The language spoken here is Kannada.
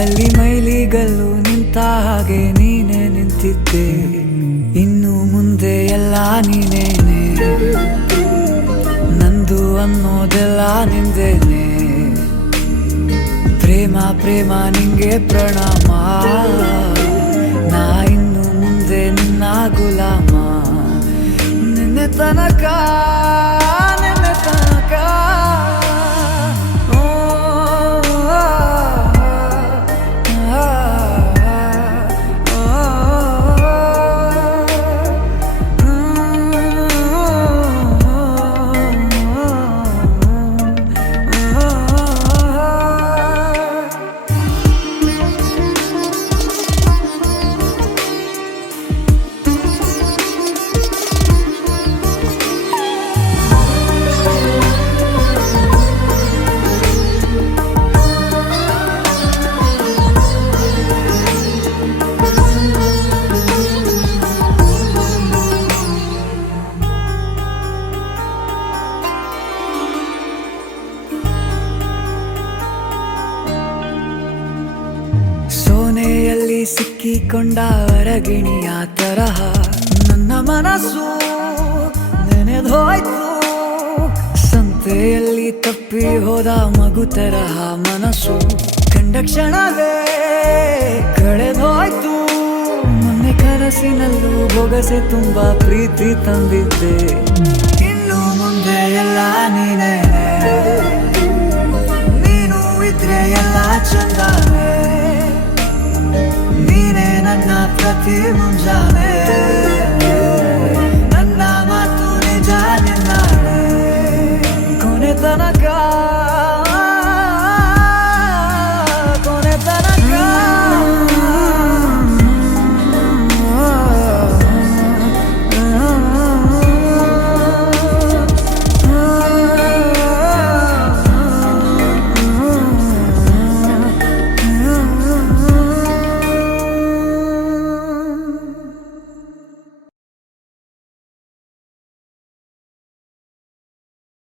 ಅಲ್ಲಿ ಮೈಲಿಗಲ್ಲು ನಿಂತ ಹಾಗೆ ನೀನೆ ನಿಂತಿದ್ದೆ, ಇನ್ನು ಮುಂದೆ ಎಲ್ಲ ನೀನೇನೆ, ನಂದು ಅನ್ನೋದೆಲ್ಲ ನಿಂದೇನೆ. ಪ್ರೇಮ ಪ್ರೇಮ ನಿಂಗೆ ಪ್ರಣಾಮ, ನಾ ಇನ್ನು ಮುಂದೆ ನಿನ್ನ ಗುಲಾಮ. ನಿನ್ನೆ ತನಕ ನಿನ್ನೆ ತನಕ ಸೋನೆಯಲ್ಲಿ ಸಿಕ್ಕಿಕೊಂಡ ಅರಗಿಣಿಯ ತರಹ ನನ್ನ ಮನಸ್ಸು ನೆನೆದೋಯ್ತು. ಸಂತೆಯಲ್ಲಿ ತಪ್ಪಿ ಹೋದ ಮಗು ತರಹ ಮನಸ್ಸು ಕಂಡ ಕ್ಷಣವೇ ಕಳೆದೋಯ್ತು. ಮೊನ್ನೆ ಕನಸಿನಲ್ಲೂ ಬೊಗಸೆ ತುಂಬಾ ಪ್ರೀತಿ ತಂದಿದ್ದೆ, ಇನ್ನು ಮುಂದೆ ಎಲ್ಲ ನೀನೇ, ನೀನು ಇದ್ರೆ ಎಲ್ಲ ಚಂದಾನೆ, ನೀನೇ ನನ್ನ ಪ್ರತಿ ಮುಂಜಾನೆ.